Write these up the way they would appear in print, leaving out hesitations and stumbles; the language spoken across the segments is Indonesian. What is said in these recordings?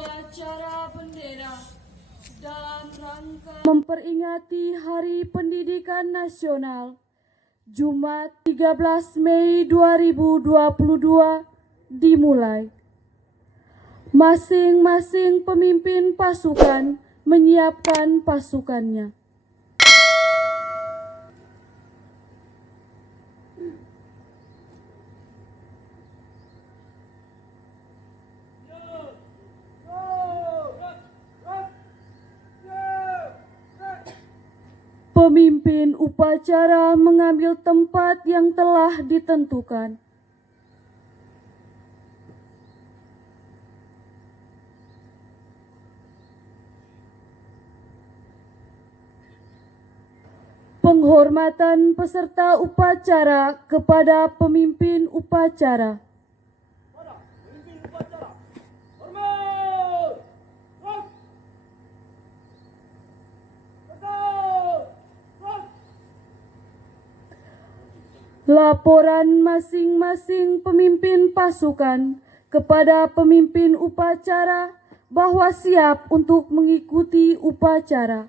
upacara bendera dalam rangka memperingati Hari Pendidikan Nasional Jumat 13 Mei 2022 dimulai. Masing-masing pemimpin pasukan menyiapkan pasukannya. Pemimpin upacara mengambil tempat yang telah ditentukan. Penghormatan peserta upacara kepada pemimpin upacara. Laporan masing-masing pemimpin pasukan kepada pemimpin upacara bahwa siap untuk mengikuti upacara.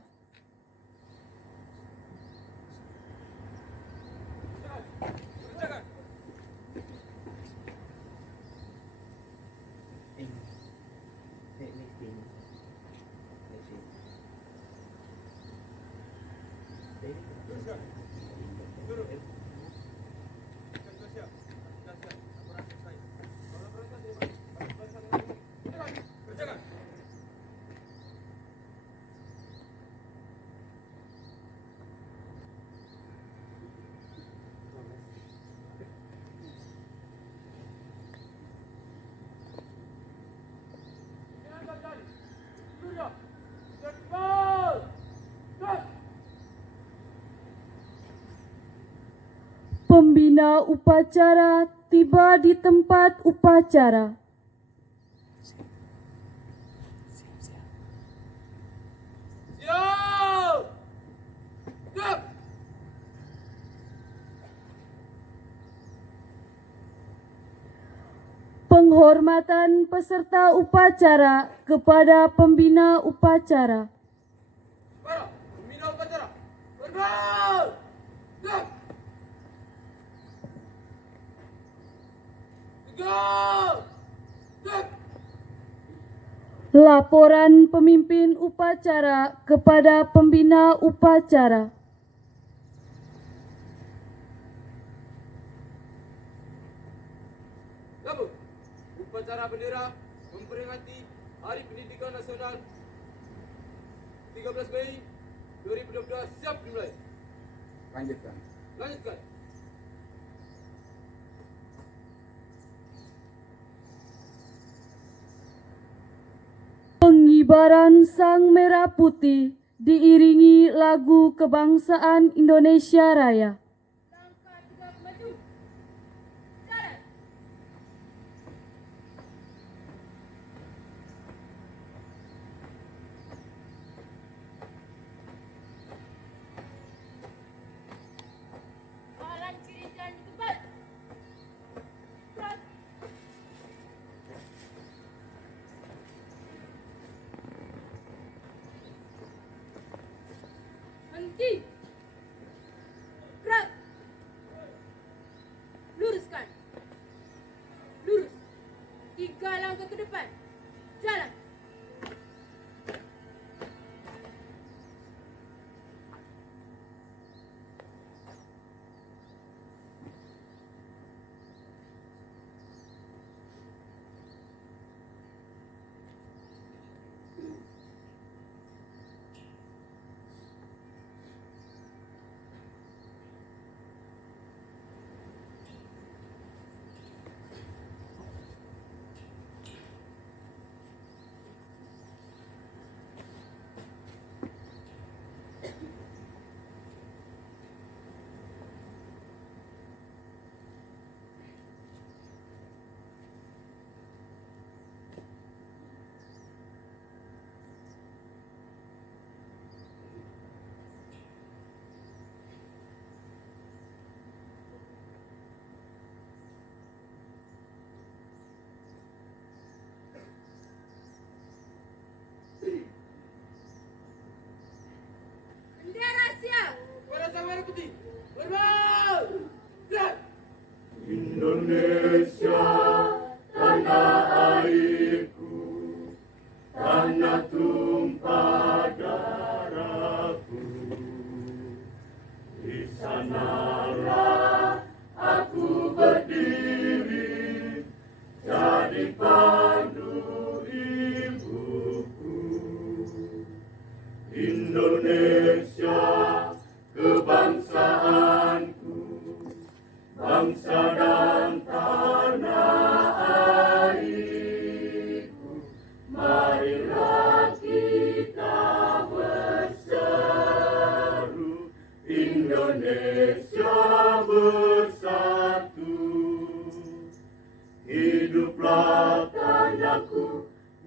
Pembina upacara tiba di tempat upacara. Penghormatan peserta upacara kepada pembina upacara. Pembina upacara, berbal! Laporan pemimpin upacara kepada pembina upacara. Satu, upacara bendera memperingati Hari Pendidikan Nasional 13 Mei 2022 siap dimulai. Lanjutkan. Pengibaran Sang Merah Putih diiringi lagu kebangsaan Indonesia Raya. Langkah 3 maju. Jalan. Mahalan kiri jalan cepat. Gerak. Henti. Gerak. Luruskan. Lurus. 3 langkah ke depan. Jalan.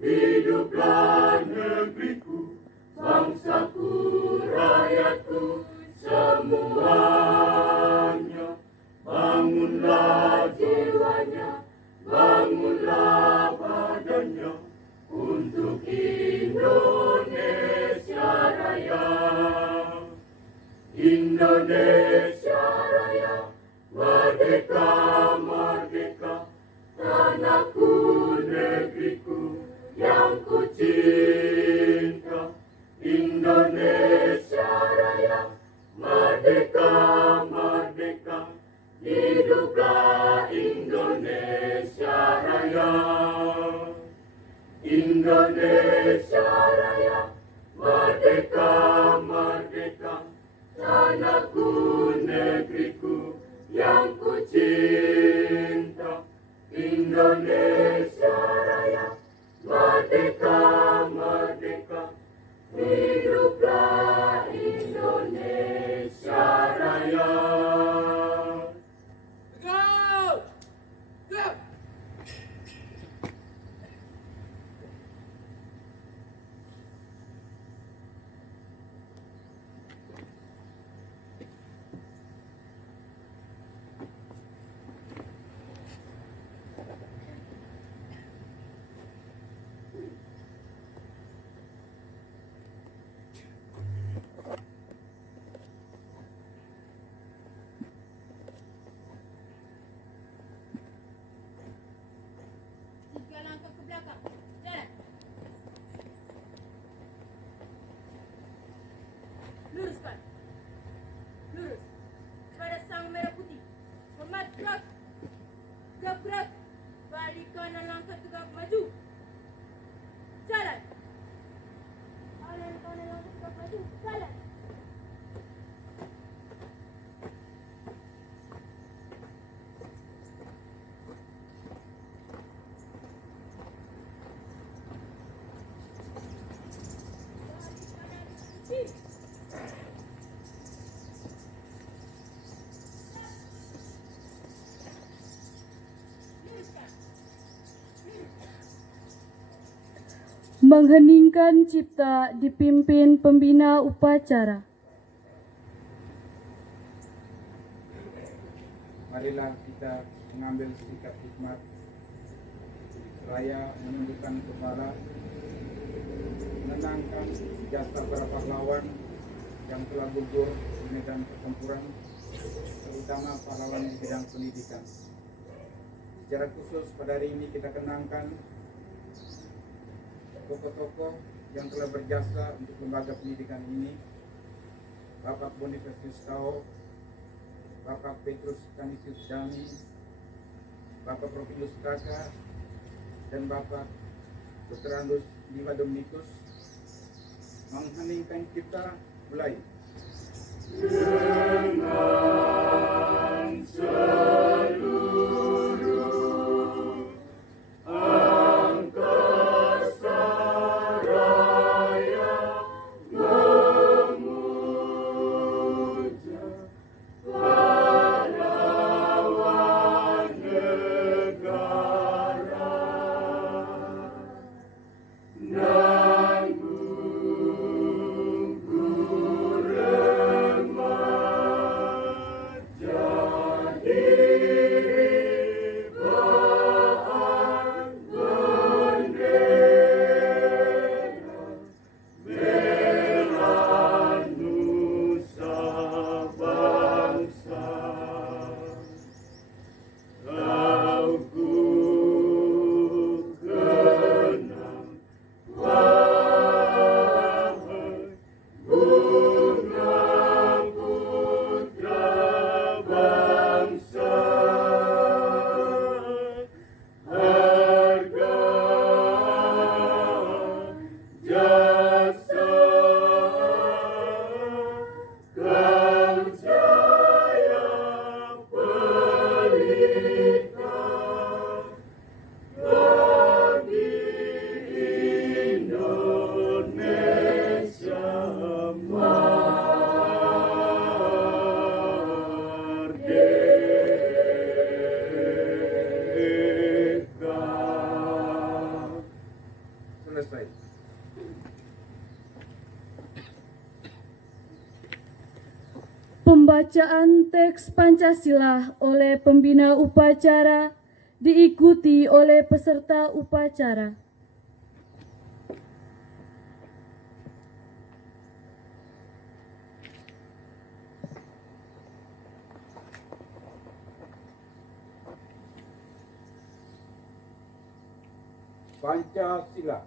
hiduplah negeriku, bangsaku, rakyatku, semuanya. Bangunlah jiwanya, bangunlah badannya, untuk Indonesia Raya. Indonesia Raya, merdeka, merdeka, tanahku, negeriku yang ku cinta. Indonesia Raya, merdeka, merdeka, hiduplah Indonesia Raya. Indonesia Raya, merdeka, merdeka, tanahku, negeriku yang ku cinta. Indonesia Raya, merdeka, merdeka, hiduplah Indonesia Raya. Go! Go! Tiga langkah ke belakang. Jalan. Luruskan. Lurus. Pada sang merah putih. Hormat gerak. Gerak gerak. Balik kanan langkah tegak maju. Jalan. Kanan kanan langkah tegak maju. Jalan. Balik kanan putih. Luruskan. Mengheningkan cipta dipimpin pembina upacara. Marilah kita mengambil sikap hikmat seraya menundukkan kepala, menenangkan jasa para pahlawan yang telah gugur di medan pertempuran, terutama pahlawan di bidang pendidikan. Secara khusus pada hari ini kita kenangkan tokoh-tokoh yang telah berjasa untuk lembaga pendidikan ini, Bapak Bonifacius Tao, Bapak Petrus Canisius Dami, Bapak Profilus Kaka, dan Bapak Dr. Andus Diva Dominikus. Mengheningkan kita mulai. Dengan seluruh angkasa raya memuja pahlawan negara. Dan gugur remah selesai. Pembacaan teks Pancasila oleh pembina upacara diikuti oleh peserta upacara. Pancasila.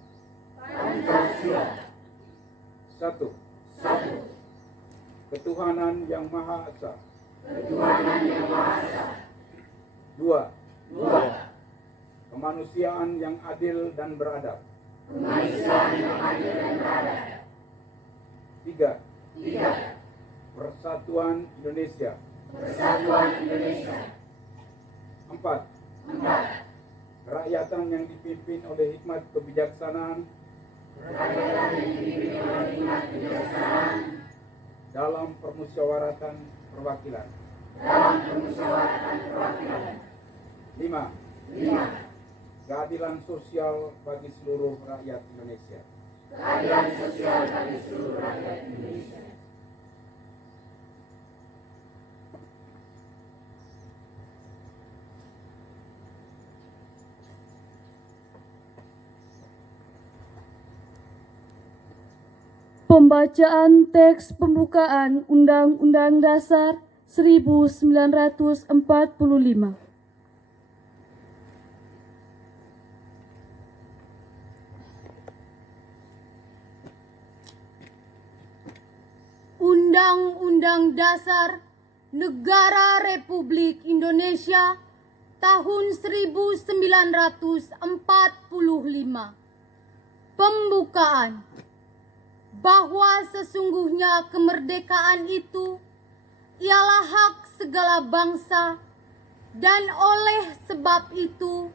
Satu. Ketuhanan yang Maha Esa. Dua. Kemanusiaan yang adil dan beradab. Tiga. Persatuan Indonesia. Empat. Kerakyatan yang dipimpin oleh hikmat kebijaksanaan dalam permusyawaratan perwakilan. Lima. Keadilan sosial bagi seluruh rakyat Indonesia. Pembacaan teks pembukaan Undang-Undang Dasar 1945. Undang-Undang Dasar Negara Republik Indonesia tahun 1945. Pembukaan. Bahwa sesungguhnya kemerdekaan itu ialah hak segala bangsa, dan oleh sebab itu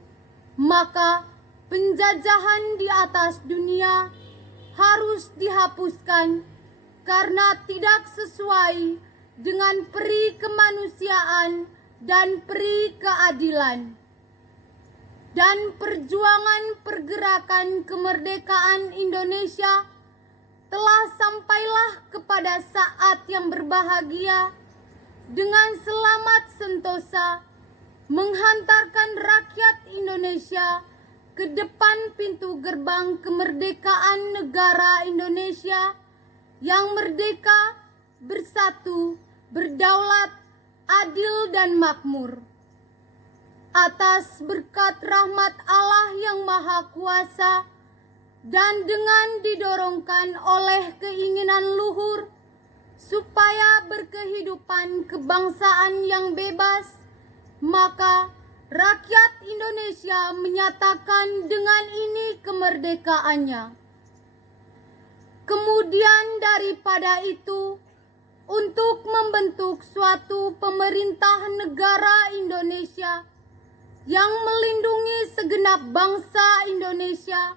maka penjajahan di atas dunia harus dihapuskan karena tidak sesuai dengan peri kemanusiaan dan peri keadilan. Dan perjuangan pergerakan kemerdekaan Indonesia telah sampailah kepada saat yang berbahagia dengan selamat sentosa menghantarkan rakyat Indonesia ke depan pintu gerbang kemerdekaan negara Indonesia yang merdeka, bersatu, berdaulat, adil dan makmur. Atas berkat rahmat Allah yang Maha Kuasa dan dengan didorongkan oleh keinginan luhur supaya berkehidupan kebangsaan yang bebas, maka rakyat Indonesia menyatakan dengan ini kemerdekaannya. Kemudian daripada itu, untuk membentuk suatu pemerintah negara Indonesia yang melindungi segenap bangsa Indonesia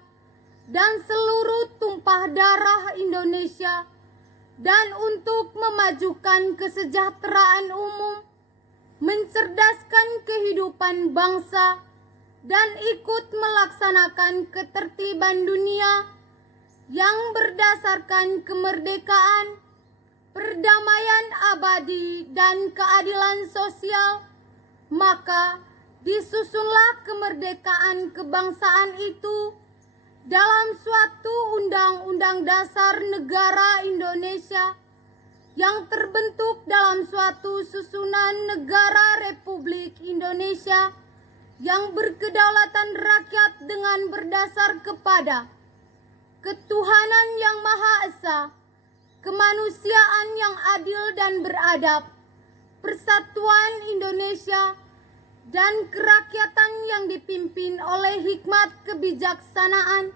dan seluruh tumpah darah Indonesia, dan untuk memajukan kesejahteraan umum, mencerdaskan kehidupan bangsa, dan ikut melaksanakan ketertiban dunia yang berdasarkan kemerdekaan, perdamaian abadi, dan keadilan sosial, maka disusunlah kemerdekaan kebangsaan itu dalam suatu Undang-Undang Dasar Negara Indonesia yang terbentuk dalam suatu susunan negara Republik Indonesia yang berkedaulatan rakyat dengan berdasar kepada ketuhanan yang Maha Esa, kemanusiaan yang adil dan beradab, persatuan Indonesia, dan kerakyatan yang dipimpin oleh hikmat kebijaksanaan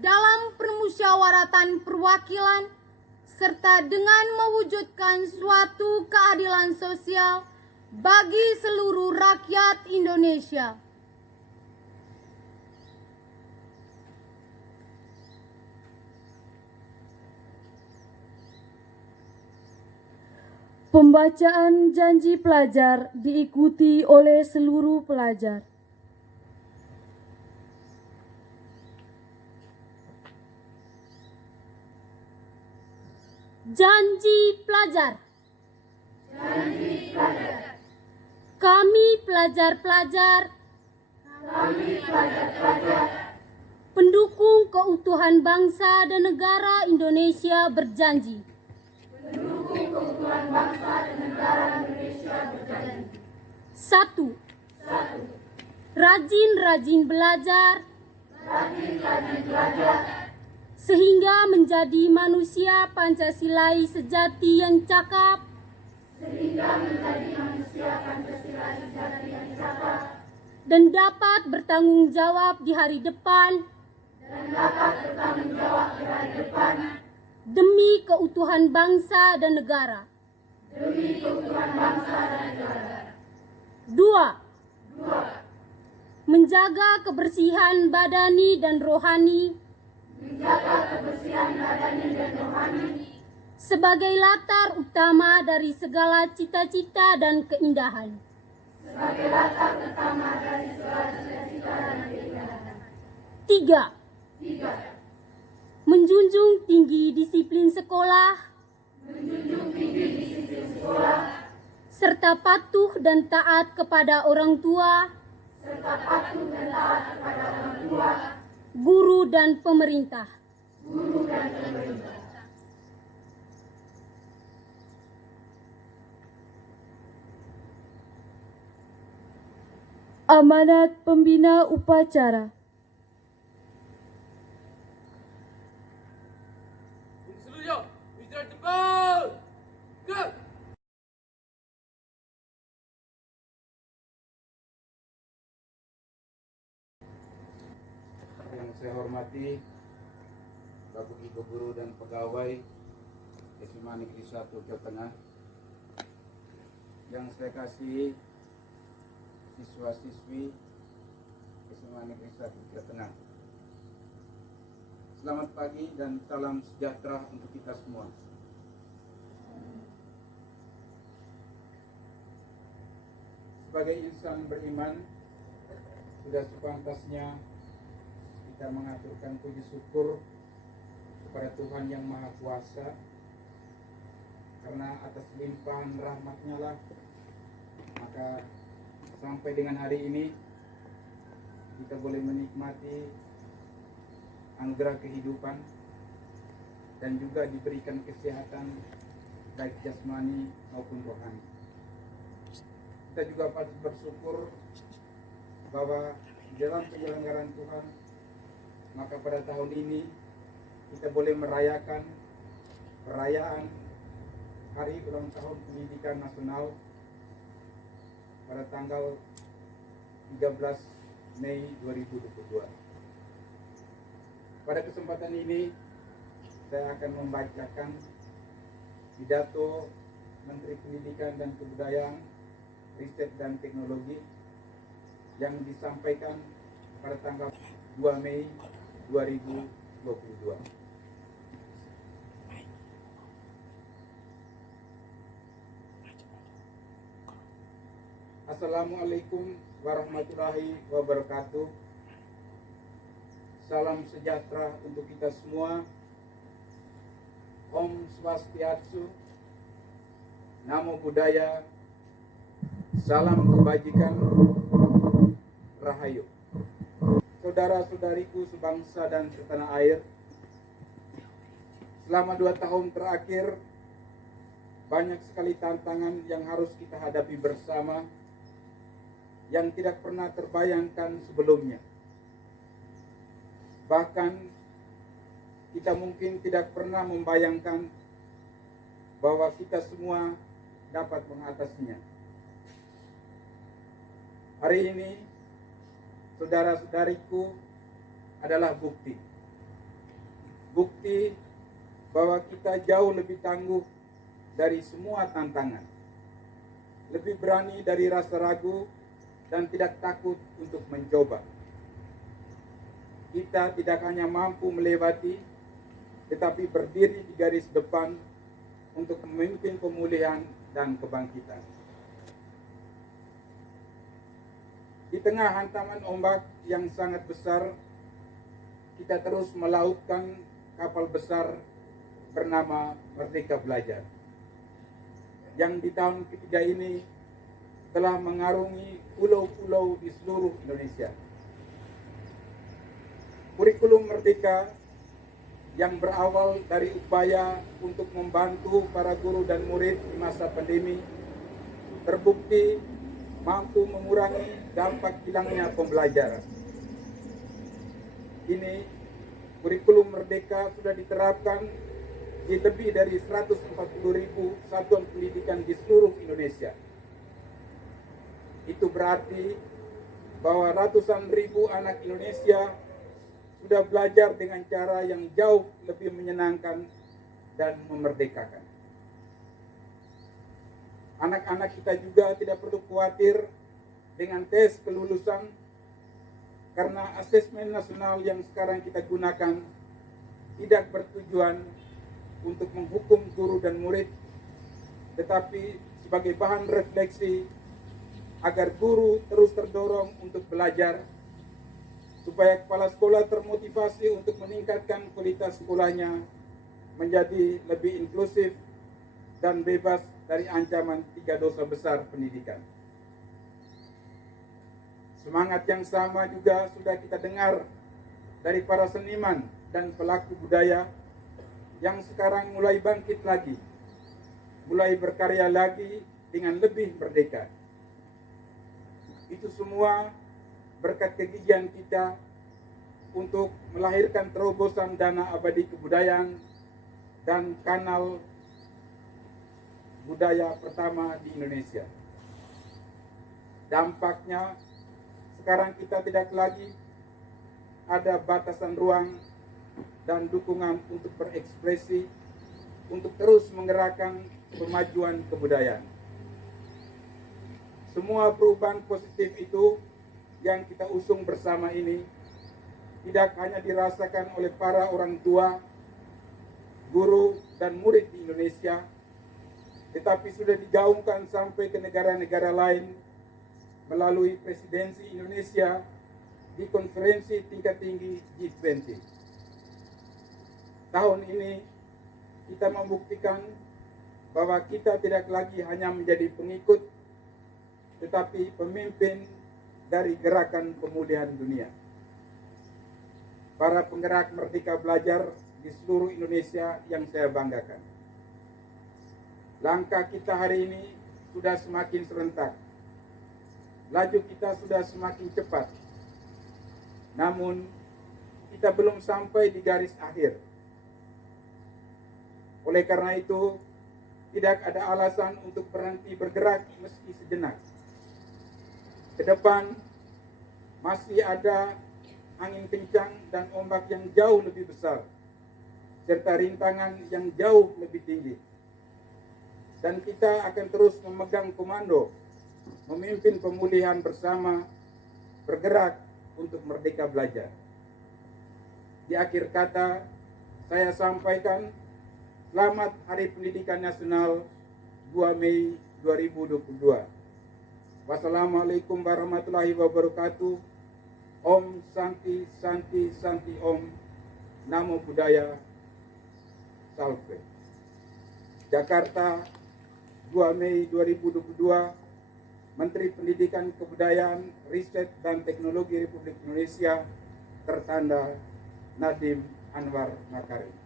dalam permusyawaratan perwakilan, serta dengan mewujudkan suatu keadilan sosial bagi seluruh rakyat Indonesia. Pembacaan janji pelajar diikuti oleh seluruh pelajar. Janji pelajar. Kami pelajar-pelajar pendukung keutuhan bangsa dan negara Indonesia berjanji. Satu, rajin-rajin belajar sehingga menjadi manusia Pancasilais sejati yang cakap dan dapat bertanggung jawab di hari depan demi keutuhan bangsa dan negara. Dua, menjaga kebersihan badani dan rohani sebagai latar utama dari segala cita-cita dan keindahan. Tiga, menjunjung tinggi disiplin sekolah serta patuh dan taat kepada orang tua, guru dan pemerintah. Amanat pembina upacara. Seluruhnya, istirahat cepat. Gerak. Yang saya hormati Bapak Ibu guru dan pegawai SMA Negeri 1 Jawa Tengah, yang saya kasihi siswa-siswi SMA Negeri 1 Jawa Tengah. Selamat pagi dan salam sejahtera untuk kita semua. Sebagai insan beriman, sudah sepantasnya kita mengaturkan puji syukur kepada Tuhan yang Maha Kuasa, karena atas limpahan rahmat-Nya lah maka sampai dengan hari ini kita boleh menikmati anugerah kehidupan dan juga diberikan kesehatan baik jasmani maupun rohani. Kita juga patut bersyukur bahwa di dalam penyelenggaraan Tuhan, maka pada tahun ini kita boleh merayakan perayaan Hari Ulang Tahun Pendidikan Nasional pada tanggal 13 Mei 2022. Pada kesempatan ini saya akan membacakan pidato Menteri Pendidikan dan Kebudayaan, Riset dan Teknologi yang disampaikan pada tanggal 2 Mei 2022. Assalamualaikum warahmatullahi wabarakatuh. Salam sejahtera untuk kita semua. Om Swastiastu, Namo Buddhaya, salam kebajikan, Rahayu. Saudara-saudariku sebangsa dan setanah air, selama 2 tahun terakhir banyak sekali tantangan yang harus kita hadapi bersama, yang tidak pernah terbayangkan sebelumnya. Bahkan kita mungkin tidak pernah membayangkan bahwa kita semua dapat mengatasinya. Hari ini, saudara-saudariku, adalah bukti. Bukti bahwa kita jauh lebih tangguh dari semua tantangan. Lebih berani dari rasa ragu dan tidak takut untuk mencoba. Kita tidak hanya mampu melewati, tetapi berdiri di garis depan untuk memimpin pemulihan dan kebangkitan. Di tengah hantaman ombak yang sangat besar, kita terus melautkan kapal besar bernama Merdeka Belajar, yang di tahun ketiga ini telah mengarungi pulau-pulau di seluruh Indonesia. Kurikulum Merdeka yang berawal dari upaya untuk membantu para guru dan murid di masa pandemi terbukti mampu mengurangi dampak hilangnya pembelajaran. Ini kurikulum Merdeka sudah diterapkan di lebih dari 140.000 satuan pendidikan di seluruh Indonesia. Itu berarti bahwa ratusan ribu anak Indonesia sudah belajar dengan cara yang jauh lebih menyenangkan dan memerdekakan. Anak-anak kita juga tidak perlu khawatir dengan tes kelulusan, karena asesmen nasional yang sekarang kita gunakan tidak bertujuan untuk menghukum guru dan murid, tetapi sebagai bahan refleksi agar guru terus terdorong untuk belajar, supaya kepala sekolah termotivasi untuk meningkatkan kualitas sekolahnya menjadi lebih inklusif dan bebas dari ancaman 3 dosa besar pendidikan. Semangat yang sama juga sudah kita dengar dari para seniman dan pelaku budaya yang sekarang mulai bangkit lagi, mulai berkarya lagi dengan lebih merdeka. Itu semua berkat kegigihan kita untuk melahirkan terobosan dana abadi kebudayaan dan kanal budaya pertama di Indonesia. Dampaknya sekarang kita tidak lagi ada batasan ruang dan dukungan untuk berekspresi, untuk terus menggerakkan kemajuan kebudayaan. Semua perubahan positif itu yang kita usung bersama ini tidak hanya dirasakan oleh para orang tua, guru, dan murid di Indonesia, tetapi sudah digaungkan sampai ke negara-negara lain melalui presidensi Indonesia di konferensi tingkat tinggi G20. Tahun ini kita membuktikan bahwa kita tidak lagi hanya menjadi pengikut, tetapi pemimpin dari gerakan pemulihan dunia. Para penggerak Merdeka Belajar di seluruh Indonesia yang saya banggakan. Langkah kita hari ini sudah semakin serentak. Laju kita sudah semakin cepat. Namun, kita belum sampai di garis akhir. Oleh karena itu, tidak ada alasan untuk berhenti bergerak meski sejenak. Ke depan, masih ada angin kencang dan ombak yang jauh lebih besar, serta rintangan yang jauh lebih tinggi. Dan kita akan terus memegang komando, memimpin pemulihan bersama, bergerak untuk merdeka belajar. Di akhir kata, saya sampaikan selamat Hari Pendidikan Nasional 2 Mei 2022. Wassalamualaikum warahmatullahi wabarakatuh. Om Santi Santi Santi Om. Namo Buddhaya. Salve. Jakarta, 2 Mei 2022. Menteri Pendidikan, Kebudayaan, Riset, dan Teknologi Republik Indonesia, tertanda Nadiem Anwar Makarim.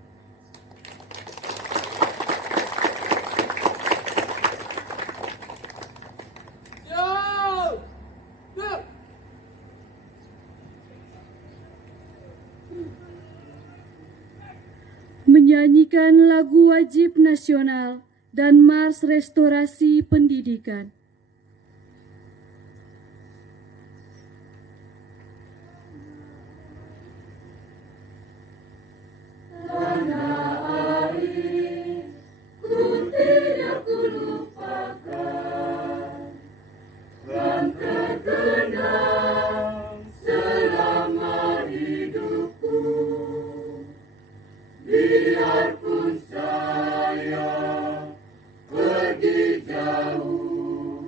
Menyanyikan lagu wajib nasional dan Mars Restorasi Pendidikan. Biarpun saya pergi jauh,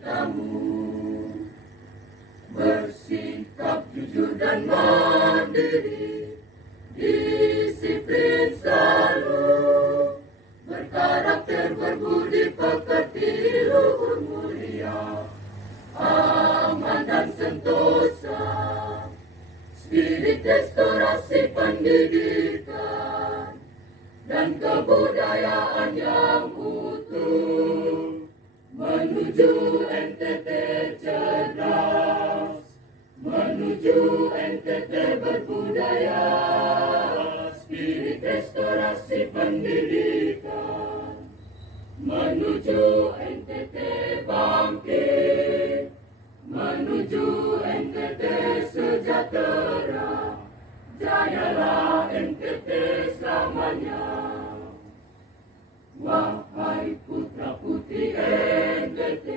kamu bersikap jujur dan mandiri, disiplin selalu, berkarakter berbudi pekerti, luhur mulia, aman dan sentosa, spirit restorasi pendidikan dan kebudayaan yang utuh, menuju NTT cerdas, menuju NTT berbudaya, spirit restorasi pendidikan, menuju NTT bangkit, menuju NTT sejahtera, jayalah NTT selamanya. Wahai putra putri NTT,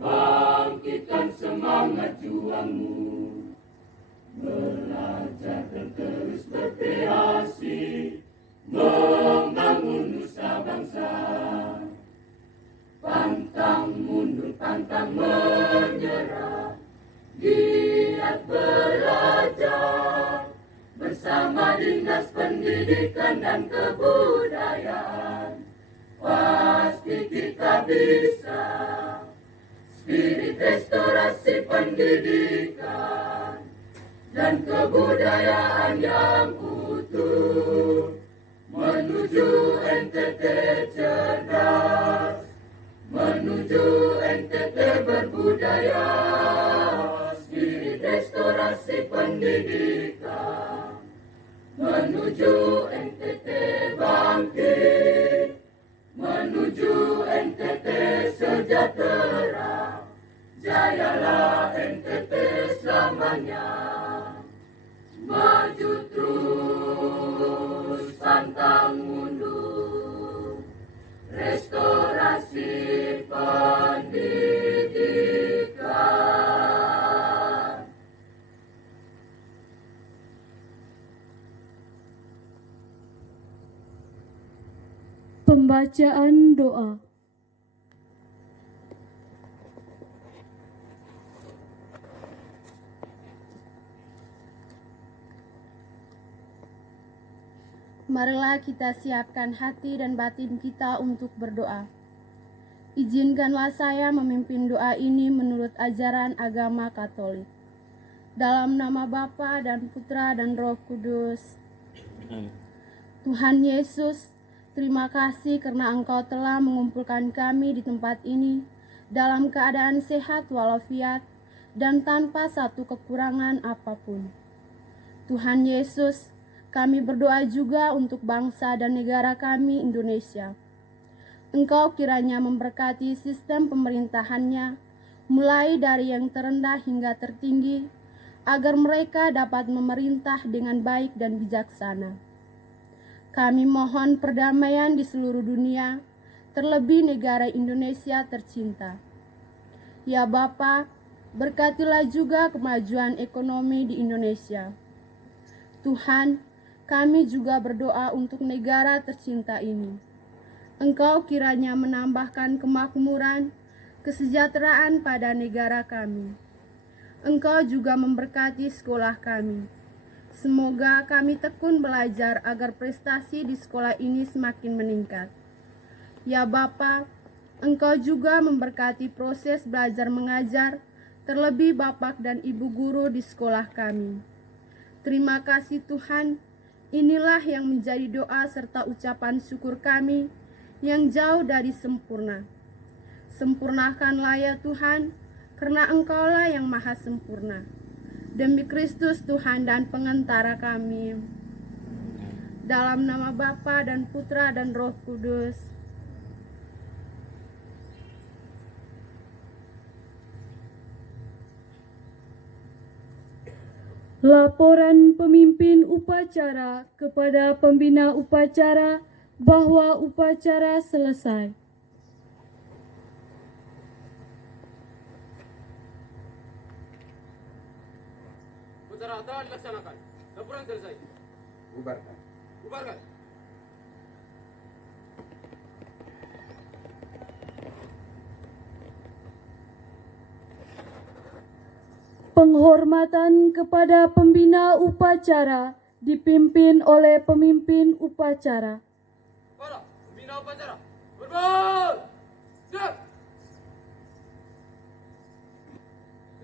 bangkitkan semangat juangmu, belajar dan terus berkreasi, membangun nusa bangsa. Pantang mundur, pantang menyerah, giat belajar, bersama Dinas Pendidikan dan Kebudayaan, pasti kita bisa. Spirit restorasi pendidikan dan kebudayaan yang utuh, menuju NTT cerdas, menuju NTT berbudaya, spirit restorasi pendidikan, menuju NTT bangkit, menuju NTT sejahtera, jayalah NTT selamanya. Maju terus, pantang mundur, restorasi pendidikan. Pembacaan doa. Marilah kita siapkan hati dan batin kita untuk berdoa. Izinkanlah saya memimpin doa ini menurut ajaran agama Katolik. Dalam nama Bapa dan Putra dan Roh Kudus. Tuhan Yesus, terima kasih karena Engkau telah mengumpulkan kami di tempat ini dalam keadaan sehat walafiat dan tanpa satu kekurangan apapun. Tuhan Yesus, kami berdoa juga untuk bangsa dan negara kami Indonesia. Engkau kiranya memberkati sistem pemerintahannya, mulai dari yang terendah hingga tertinggi, agar mereka dapat memerintah dengan baik dan bijaksana. Kami mohon perdamaian di seluruh dunia, terlebih negara Indonesia tercinta. Ya Bapa, berkatilah juga kemajuan ekonomi di Indonesia. Tuhan, kami juga berdoa untuk negara tercinta ini. Engkau kiranya menambahkan kemakmuran, kesejahteraan pada negara kami. Engkau juga memberkati sekolah kami. Semoga kami tekun belajar agar prestasi di sekolah ini semakin meningkat. Ya Bapa, Engkau juga memberkati proses belajar mengajar, terlebih Bapak dan Ibu guru di sekolah kami. Terima kasih Tuhan. Inilah yang menjadi doa serta ucapan syukur kami yang jauh dari sempurna. Sempurnakanlah ya Tuhan, karena Engkaulah yang maha sempurna. Demi Kristus Tuhan dan pengantara kami. Dalam nama Bapa dan Putra dan Roh Kudus. Laporan pemimpin upacara kepada pembina upacara bahwa upacara selesai. Upacara telah dilaksanakan. Laporan selesai. Bubarkan. Bubarkan. Penghormatan kepada pembina upacara dipimpin oleh pemimpin upacara. Para pembina upacara, berbaris. Siap.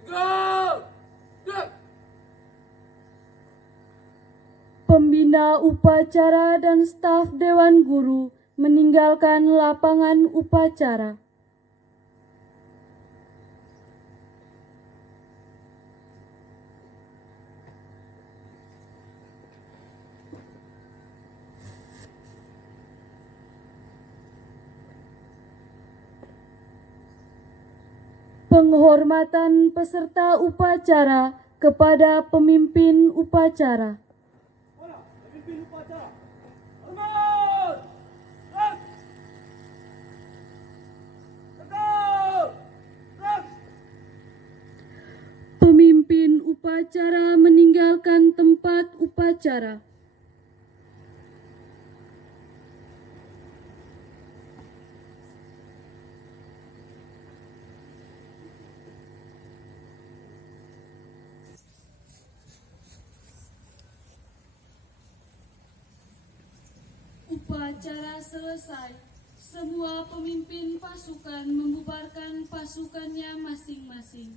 Tegak. Siap. Pembina upacara dan staf Dewan Guru meninggalkan lapangan upacara. Penghormatan peserta upacara kepada pemimpin upacara. Para pemimpin upacara, hormat. Siap. Tegak. Siap. Pemimpin upacara meninggalkan tempat upacara. Upacara selesai. Semua pemimpin pasukan membubarkan pasukannya masing-masing.